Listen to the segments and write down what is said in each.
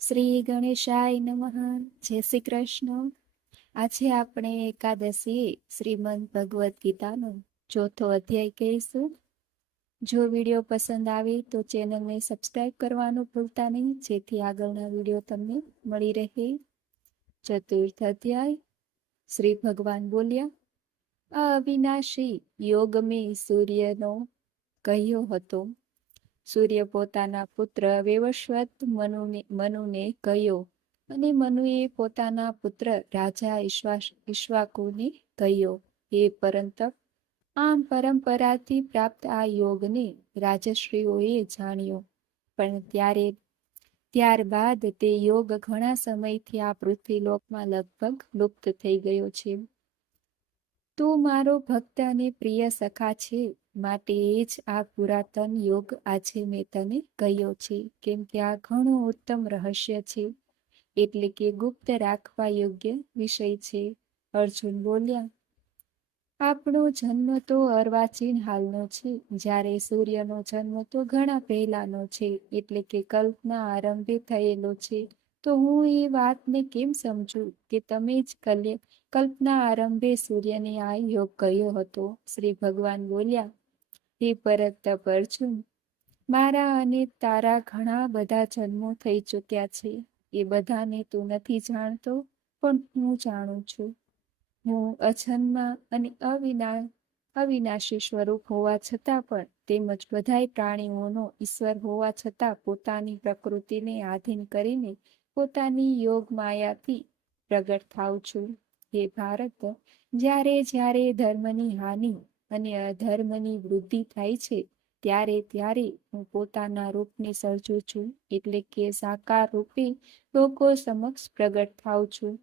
શ્રી ગણેશાય નમઃ. જય શ્રી કૃષ્ણ. આજે આપણે એકાદશી શ્રીમદ ભગવદ્ ગીતાનો ચોથો અધ્યાય કહીશું. જો વિડીયો પસંદ આવે તો ચેનલને સબસ્ક્રાઇબ કરવાનું ભૂલતા નહીં, જેથી આગળના વિડીયો તમને મળી રહે. ચતુર્થ અધ્યાય. શ્રી ભગવાન બોલ્યા, અવિનાશી યોગ મેં સૂર્યનો કહ્યો હતો. સૂર્ય પોતાના પુત્ર વેવસ્વત મનુને કહ્યો, અને મનુએ પોતાના પુત્ર રાજા ઈક્ષ્વાકુને કહ્યો, હે પરંતપ, આમ પરંપરાથી પ્રાપ્ત આ યોગને રાજશ્રીઓએ જાણ્યો, પણ ત્યારબાદ તે યોગ ઘણા સમયથી આ પૃથ્વીલોકમાં લગભગ લુપ્ત થઈ ગયો છે. તું મારો ભક્ત અને પ્રિય સખા છે, માટે એ જ આ પુરાતન યોગ આજે મેં તને કહ્યો છે, કેમ કે આ ઘણું ઉત્તમ રહસ્ય છે, એટલે કે ગુપ્ત રાખવા યોગ્ય વિષય છે. અર્જુન બોલ્યા, આપણો જન્મ તો અર્વાચીન હાલનો છે, જ્યારે સૂર્યનો જન્મ તો ઘણા પહેલાનો છે, એટલે કે કલ્પના આરંભે થયેલો છે. તો હું એ વાતને કેમ સમજું કે તમે જ કલ્પના આરંભે સૂર્યને આ યોગ કહ્યો હતો? શ્રી ભગવાન બોલ્યા, હે પરતપ અર્જુન, મારા અને તારા ઘણા બધા જન્મો થઈ ચૂક્યા છે. એ બધાને તું નથી જાણતો, પણ હું જાણું છું. હું અજન્મા અને અવિનાશી સ્વરૂપ હોવા છતાં પણ, તેમજ બધાય પ્રાણીઓનો ઈશ્વર હોવા છતાં પોતાની પ્રકૃતિને આધીન કરીને પોતાની યોગ માયાથી પ્રગટ થાઉં છું. હે ભારત, જ્યારે જ્યારે ધર્મની હાનિ અને અધર્મની વૃદ્ધિ થાય છે, ત્યારે ત્યારે હું પોતાના રૂપને સર્જું છું, એટલે કે સાકાર રૂપે લોકો સમક્ષ પ્રગટ થાઉં છું.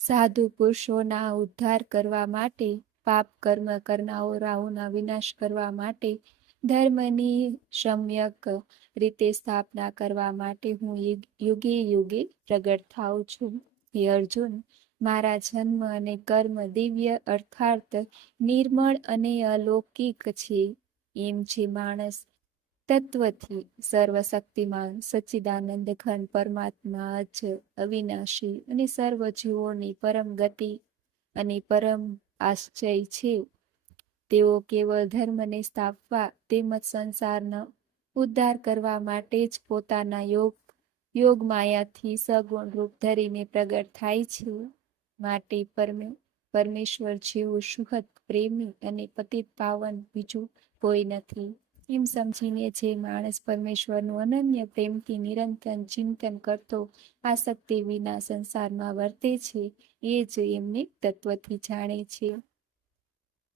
સાધુ પુરુષોના ઉદ્ધાર કરવા માટે, પાપ કર્મ કરનારાઓના વિનાશ કરવા માટે, ધર્મની સમ્યક રીતે સ્થાપના કરવા માટે હું યુગે યુગે પ્રગટ થાઉં છું. હે અર્જુન, મારા જન્મ અને કર્મ દિવ્ય અર્થાત નિર્મળ અને અલૌકિક છે. એમ જે માણસ તત્વથી સર્વશક્તિમાન સચ્ચિદાનંદ ઘન પરમાત્મા અજ અવિનાશી અને સર્વ જીવોની પરમ ગતિ અને પરમ આશ્ચર્ય છે, તેઓ કેવળ ધર્મને સ્થાપવા તેમજ સંસારનો ઉદ્ધાર કરવા માટે જ પોતાના યોગ માયાથી સગુણ રૂપ ધરીને પ્રગટ થાય છે. માટે પરમેશ્વર જેવું સુખદ પ્રેમી અને પતિત પાવન બીજું કોઈ નથી. એમ સમજીને જે માણસ પરમેશ્વરનું અનન્ય પ્રેમથી નિરંતર ચિંતન કરતો આસક્તિ વિના સંસારમાં વર્તે છે, એ જ એમને તત્વથી જાણે છે.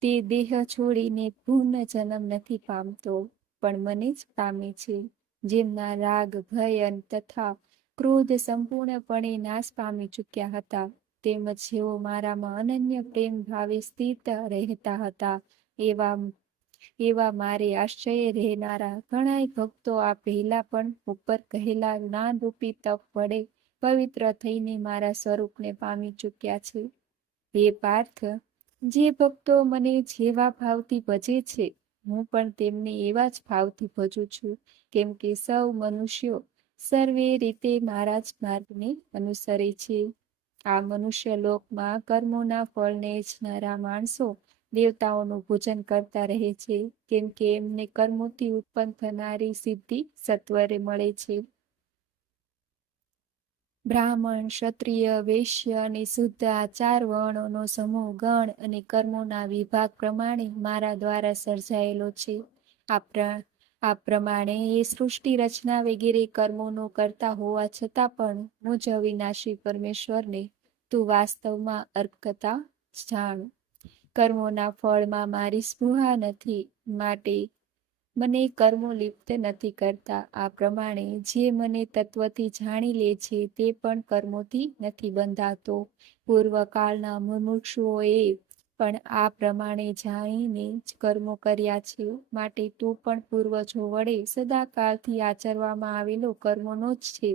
તે દેહ છોડીને પુનઃ જન્મ નથી પામતો, પણ મને જ પામે છે. જેમના રાગ, ભય તથા ક્રોધ સંપૂર્ણપણે નાશ પામી ચૂક્યા હતા, તેમજ જેઓ મારામાં અનન્ય પ્રેમ ભાવે સ્થિત રહેતા હતા, એવા મારે આશ્ચર્ય રહેનારા ઘણાય ભક્તો આ પહેલા પણ ઉપર કહેલા જ્ઞાનરૂપી તપ વડે પવિત્ર થઈને મારા સ્વરૂપને પામી ચૂક્યા છે. હે પાર્થ, જે ભક્તો મને જેવા ભાવથી ભજે છે, હું પણ તેમને એવા જ ભાવથી ભજું છું, કેમ કે સૌ મનુષ્યો સર્વે રીતે મારા જ માર્ગને અનુસરે છે. આ મનુષ્ય લોકમાં કર્મોના ફળને ઈચ્છનારા માણસો દેવતાઓનું પૂજન કરતા રહે છે, કેમ કે એમને કર્મોથી ઉત્પન્ન થનારી સિદ્ધિ સત્વરે મળે છે. બ્રાહ્મણ, ક્ષત્રિય, વૈશ્ય અને શુદ્ધ આ 4 વર્ણોનો સમૂહ ગણ અને કર્મોના વિભાગ પ્રમાણે મારા દ્વારા સર્જાયેલો છે. આ પ્રમાણે એ સૃષ્ટિ રચના વગેરે કર્મોનો કરતા હોવા છતાં પણ મુજ અવિનાશી પરમેશ્વરને તું વાસ્તવમાં અર્પકતા જાણ. કર્મોના ફળમાં મારી સ્પૃહા નથી, માટે મને કર્મો લિપ્ત નથી કરતા. આ પ્રમાણે જે મને તત્વથી જાણી લે છે, તે પણ કર્મોથી નથી બંધાતો. પૂર્વકાળના મુમુક્ષુઓએ પણ આ પ્રમાણે જાણીને જ કર્મો કર્યા છે, માટે તું પણ પૂર્વજો વડે સદાકાળથી આચરવામાં આવેલો કર્મોનો જ છે.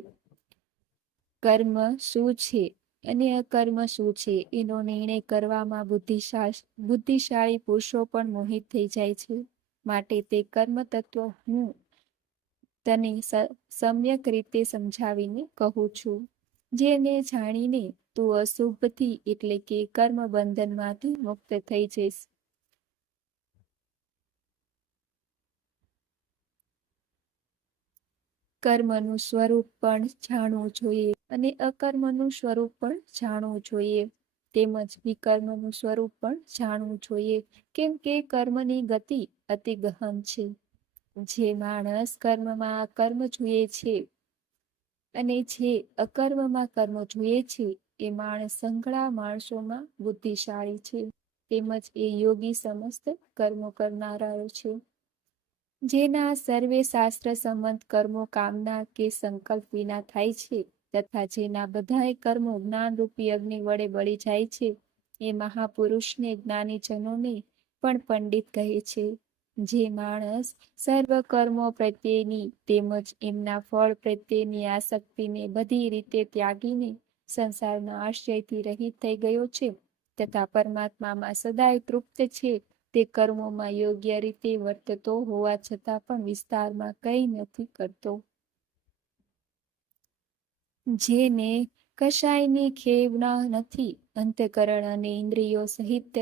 કર્મ શું છે અને અકર્મ શું છે, એનો નિર્ણય કરવામાં બુદ્ધિશાળી પુરુષો પણ મોહિત થઈ જાય છે. માટે તે કર્મ તત્વ હું તને સમ્યક રીતે સમજાવીને કહું છું. જેને જાણીને તું અશુભથી એટલે કે કર્મ બંધનમાંથી મુક્ત થઈ જઈશ. કર્મનું સ્વરૂપ પણ જાણવું જોઈએ અને અકર્મનું સ્વરૂપ પણ જાણવું જોઈએ, તેમજ વિકર્મનું સ્વરૂપ પણ જાણવું જોઈએ, કેમ કે કર્મની ગતિ અતિ ગહન છે. જે માણસ કર્મમાં કર્મ જુએ છે અને જે અકર્મમાં કર્મ જુએ છે એ માણસ સંઘળા માણસોમાં બુદ્ધિશાળી છે, તેમજ એ યોગી સમસ્ત કર્મો કરનારાઓ છે. જેના સર્વે શાસ્ત્ર સંમત કર્મો કામના કે સંકલ્પ વિના થાય છે, તથા જેના બધાય કર્મો જ્ઞાનરૂપી અગ્નિ વડે બળી જાય છે, એ મહાપુરુષને જ્ઞાનીજનોને પણ પંડિત કહે છે. જે માણસ સર્વ કર્મો પ્રત્યેની તેમજ એમના ફળ પ્રત્યેની આસક્તિને બધી રીતે ત્યાગીને સંસારના આશ્રયથી રહિત થઈ ગયો છે, તથા પરમાત્મામાં સદાય તૃપ્ત છે, તે કર્મોમાં યોગ્ય રીતે વર્તતો હોવા છતાં પણ વિસ્તારમાં કંઈ નથી કરતો. જેને કશાયની ખેવના નથી, અંતઃકરણ અને ઇન્દ્રિયો સહિત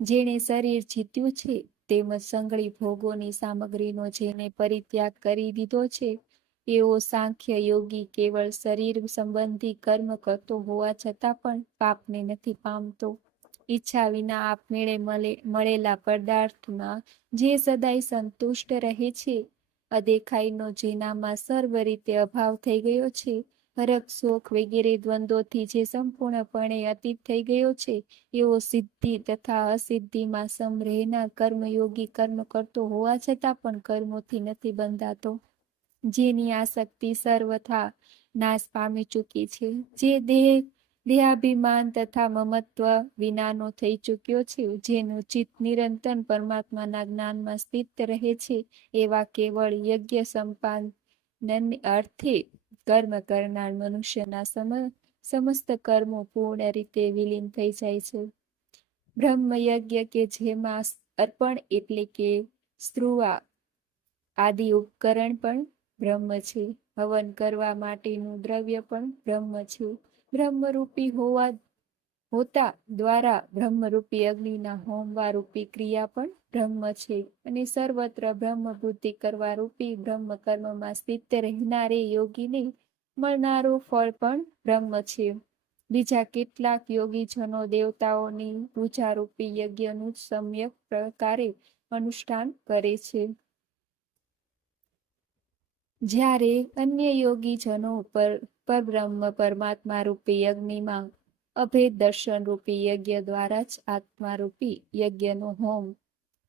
જેણે શરીર જીત્યું છે, તેમજ સંગળી ભોગોની સામગ્રીનો જેને પરિત્યાગ કરી દીધો છે, એવો સાંખ્ય યોગી કેવળ શરીર સંબંધી કર્મ કરતો હોવા છતાં પણ પાપને નથી પામતો. ઈચ્છા વિના આપમેળે મળેલા પદાર્થમાં જે સદાય સંતુષ્ટ રહે છે, અદેખાઈનો જેનામાં સર્વ રીતે અભાવ થઈ ગયો છે, હરખ શોખ વગેરે દ્વંદ્વોથી જે સંપૂર્ણપણે અતીત થઈ ગયો છે, એવો સિદ્ધિ તથા અસિદ્ધિમાં સમ રહેનાર કર્મયોગી કર્મ કરતો હોવા છતાં પણ કર્મોથી નથી બંધાતો. જેની આસક્તિ સર્વથા નાશ પામી ચૂકી છે, જે દેહાભિમાન તથા મમત્વ વિનાનો થઈ ચૂક્યો છે, જેનું ચિત્ત નિરંતર પરમાત્માના જ્ઞાનમાં સ્થિત રહે છે, એવા કેવળ યજ્ઞ સંપાદન અર્થે કર્મ કરનાર મનુષ્યના સમસ્ત કર્મો પૂર્ણ રીતે વિલીન થઈ જાય છે. બ્રહ્મયજ્ઞ કે જેમાં અર્પણ એટલે કે સ્ત્રુવા આદિ ઉપકરણ પણ બ્રહ્મ છે, હવન કરવા માટેનું દ્રવ્ય પણ બ્રહ્મ છે, બ્રહ્મરૂપી હોતા દ્વારા બ્રહ્મરૂપી અગ્નિના હોમવા રૂપી ક્રિયા પણ બ્રહ્મ છે, અને સર્વત્ર બ્રહ્મ બુદ્ધિ કરવા રૂપી બ્રહ્મ કર્મમાં સ્થિત રહેનારે યોગીને મળનારો ફળ પણ બ્રહ્મ છે. બીજા કેટલાક યોગીજનો દેવતાઓની પૂજારૂપી યજ્ઞનું સમ્યક પ્રકારે અનુષ્ઠાન કરે છે, જ્યારે અન્ય યોગીજનો પરબ્રહ્મ પરમાત્મા રૂપી અગ્નિમાં અભેદ દર્શન રૂપી યજ્ઞ દ્વારા જ આત્મારૂપી યજ્ઞનો હોમ,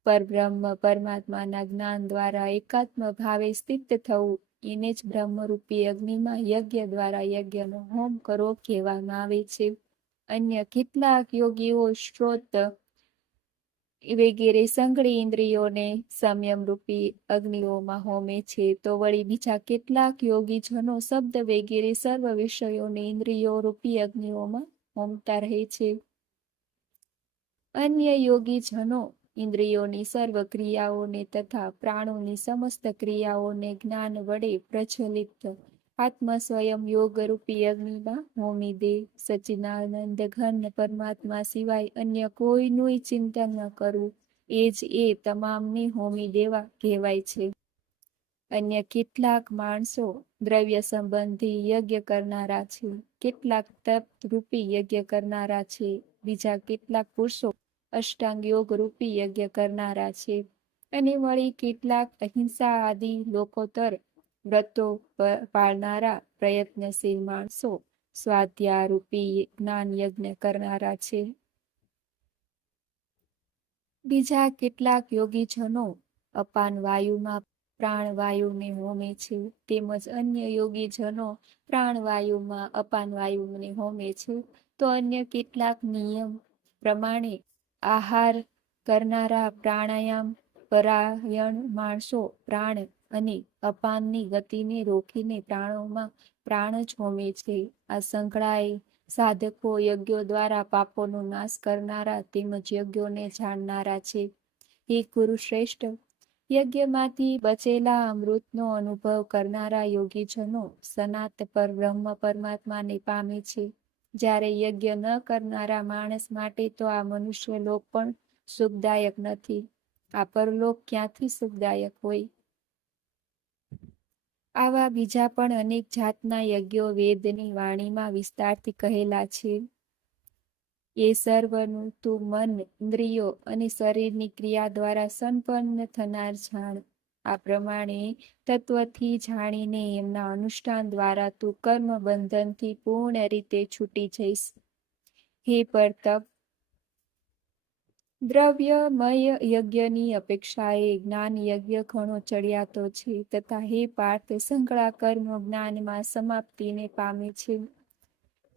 પરબ્રહ્મ પરમાત્માના જ્ઞાન દ્વારા એકાત્મ ભાવે સ્થિત થવું, એને જ બ્રહ્મરૂપી અગ્નિમાં યજ્ઞ દ્વારા યજ્ઞનો હોમ કરવો કહેવામાં આવે છે. અન્ય કેટલાક યોગીઓ શ્રોત વગેરે સંઘળી ઇન્દ્રિયોને સંયમરૂપી અગ્નિઓમાં હોમે છે, તો વળી બીજા કેટલાક યોગીજનો શબ્દ વગેરે સર્વ વિષયોને ઇન્દ્રિયો રૂપી અગ્નિઓમાં હોમતા રહે છે. અન્ય યોગીજનો ઇન્દ્રિયોની સર્વ ક્રિયાઓને તથા પ્રાણોની સમસ્ત ક્રિયાઓને જ્ઞાન વડે પ્રજ્વલિત આત્મ સ્વયં યોગરૂપી અગ્નિમાં હોમી દે. સચ્ચિદાનંદ ઘન પરમાત્મા સિવાય અન્ય કોઈનું ચિંતન ન કરવું, એ જ એ તમામને હોમી દેવા કહેવાય છે. અન્ય કેટલાક માણસો દ્રવ્ય સંબંધી યજ્ઞ કરનારા છે, કેટલાક તપ રૂપી યજ્ઞ કરનારા છે, બીજા કેટલાક પુરુષો અષ્ટાંગ યોગ રૂપી યજ્ઞ કરનારા છે, અને વળી કેટલાક અહિંસા આદિ લોકોતર વ્રતો પાળનારા પ્રયત્નશીલ માણસો સ્વાધ્યાય રૂપી જ્ઞાન યજ્ઞ કરનારા છે. બીજા કેટલાક યોગીજનો અપાન વાયુમાં પ્રાણવાયુને હોમે છે, તેમજ અન્ય યોગીજનો પ્રાણવાયુમાં અપાન વાયુને હોમે છે. તો અન્ય કેટલાક નિયમ પ્રમાણે આહાર કરનારા પ્રાણાયામ પરાયણ માણસો પ્રાણ અને અપાનની ગતિને રોકીને પ્રાણોમાં પ્રાણ જ હોમે છે. આ સંકળાય સાધકો યજ્ઞો દ્વારા પાપોનો નાશ કરનારા તેમજ યજ્ઞોને જાણનારા છે. હે કુરુશ્રેષ્ઠ, યજ્ઞમાંથી બચેલા અમૃતનો અનુભવ કરનારા યોગીજનો સનાત પર બ્રહ્મ પરમાત્માને પામે છે. જ્યારે યજ્ઞ ન કરનારા માણસ માટે તો આ મનુષ્ય લોક પણ સુખદાયક નથી. આ પરલોક ક્યાંથી સુખદાયક હોય? આવા બીજા પણ અનેક જાતના યજ્ઞો વેદની વાણીમાં વિસ્તારથી કહેલા છે. એ સર્વનું તું મન, ઇન્દ્રિયો અને શરીરની ક્રિયા દ્વારા સંપન્ન થનાર જાણ. આ પ્રમાણે તત્વથી જાણીને એમના અનુષ્ઠાન દ્વારા તું કર્મ બંધનથી પૂર્ણ રીતે છૂટી જઈશ. હે પરતપ, દ્રવ્યમય યજ્ઞની અપેક્ષાએ જ્ઞાન યજ્ઞ ઘણો ચડિયાતો છે, તથા હે પાર્થ, સંકળા કર્મ જ્ઞાનમાં સમાપ્તિને પામે છે.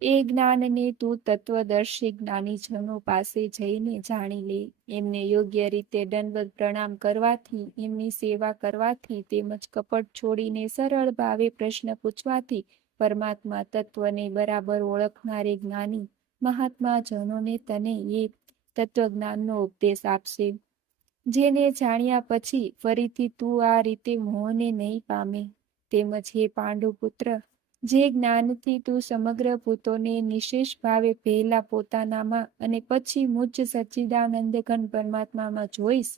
એ જ્ઞાનને તું તત્વદર્શી જ્ઞાનીજનો પાસે જઈને જાણી લે. એમને યોગ્ય રીતે દંડવત પ્રણામ કરવાથી, એમની સેવા કરવાથી તેમજ કપટ છોડીને સરળ ભાવે પ્રશ્ન પૂછવાથી પરમાત્મા તત્વને બરાબર ઓળખનારે જ્ઞાની મહાત્મા જનોને તને એ તત્વજ્ઞાનનો ઉપદેશ આપશે, જેને જાણ્યા પછી ફરીથી તું આ રીતે મોહને નહીં પામે. તેમજ હે પાંડુપુત્ર, જે જ્ઞાનથી તું સમગ્ર ભૂતોને નિશેષ ભાવે પહેલા પોતાનામાં અને પછી મુજ સચ્ચિદાનંદ ઘન પરમાત્મામાં જોઈશ,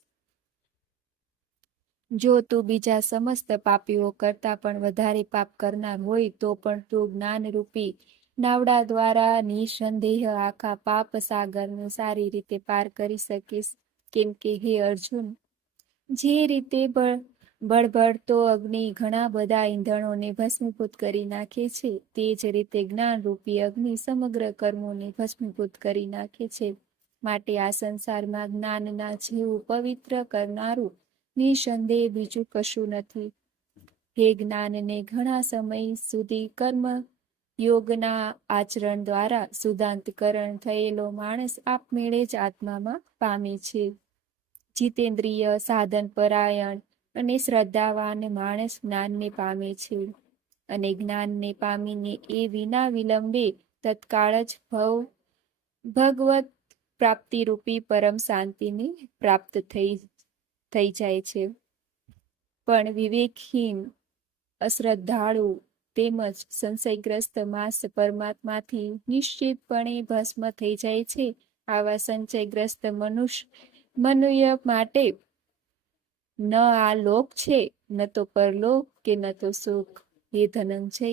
જો તું બીજા સમસ્ત પાપીઓ કરતા પણ વધારે પાપ કરનાર હોય તો પણ તું જ્ઞાનરૂપી નાવડા દ્વારા નિસંદેહ આખા પાપ સાગરને સારી રીતે પાર કરી શકીશ. કેમ કે હે અર્જુન, જે રીતે બળબળતો અગ્નિ ઘણા બધા ઈંધણોને ભસ્મીભૂત કરી નાખે છે, તે જ રીતે જ્ઞાનરૂપી અગ્નિ સમગ્ર કર્મોને ભસ્મીભૂત કરી નાખે છે. માટે આ સંસારમાં જ્ઞાનના જેવું પવિત્ર કરનારું નિસંદેહ બીજું કશું નથી. હે જ્ઞાનને ઘણા સમય સુધી કર્મ યોગના આચરણ દ્વારા શુદ્ધાંતકરણ થયેલો માણસ આપમેળે જ આત્મામાં પામે છે. જીતેન્દ્રિય, સાધન પરાયણ અને શ્રદ્ધાવાન માણસ જ્ઞાનને પામે છે, અને જ્ઞાનને પામીને એ વિના વિલંબે તત્કાળ જ ભગવત પ્રાપ્તિરૂપી પરમ શાંતિને પ્રાપ્ત થઈ જાય છે. પણ વિવેકહીન, અશ્રદ્ધાળુ તેમજ સંશયગ્રસ્ત માસ પરમાત્માથી નિશ્ચિતપણે ભસ્મ થઈ જાય છે. આવા સંચયગ્રસ્ત મનુષ્ય માટે ન આ લોક છે, ન તો પરલોક, કે ન તો સુખ. હે ધનંજય,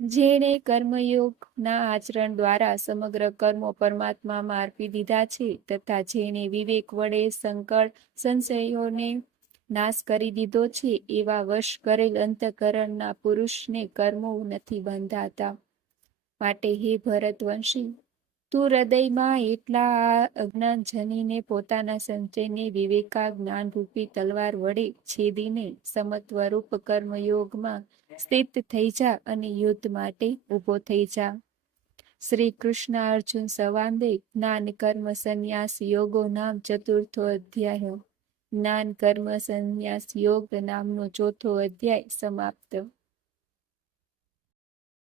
જેણે કર્મયોગના આચરણ દ્વારા સમગ્ર કર્મો પરમાત્મામાં અર્પી દીધા છે, તથા જેણે વિવેક વડે સંકળ સંશયોને નાશ કરી દીધો છે, એવા વશ કરેલ અંતઃકરણના પુરુષને કર્મો નથી બંધાતા. માટે હે ભરતવંશી, તું હૃદયમાં એટલા આ અજ્ઞાન જનીને પોતાના સંચયને વિવેકા જ્ઞાનરૂપી તલવાર વડે છેદીને સમત્વરૂપ કર્મયોગમાં સ્થિત થઈ જા અને યુદ્ધ માટે ઊભો થઈ જા. શ્રી કૃષ્ણ અર્જુન સંવાદે જ્ઞાન કર્મ સંન્યાસ યોગો નામ ચતુર્થો અધ્યાય. જ્ઞાન કર્મ સંન્યાસ યોગ નામનો ચોથો અધ્યાય સમાપ્ત.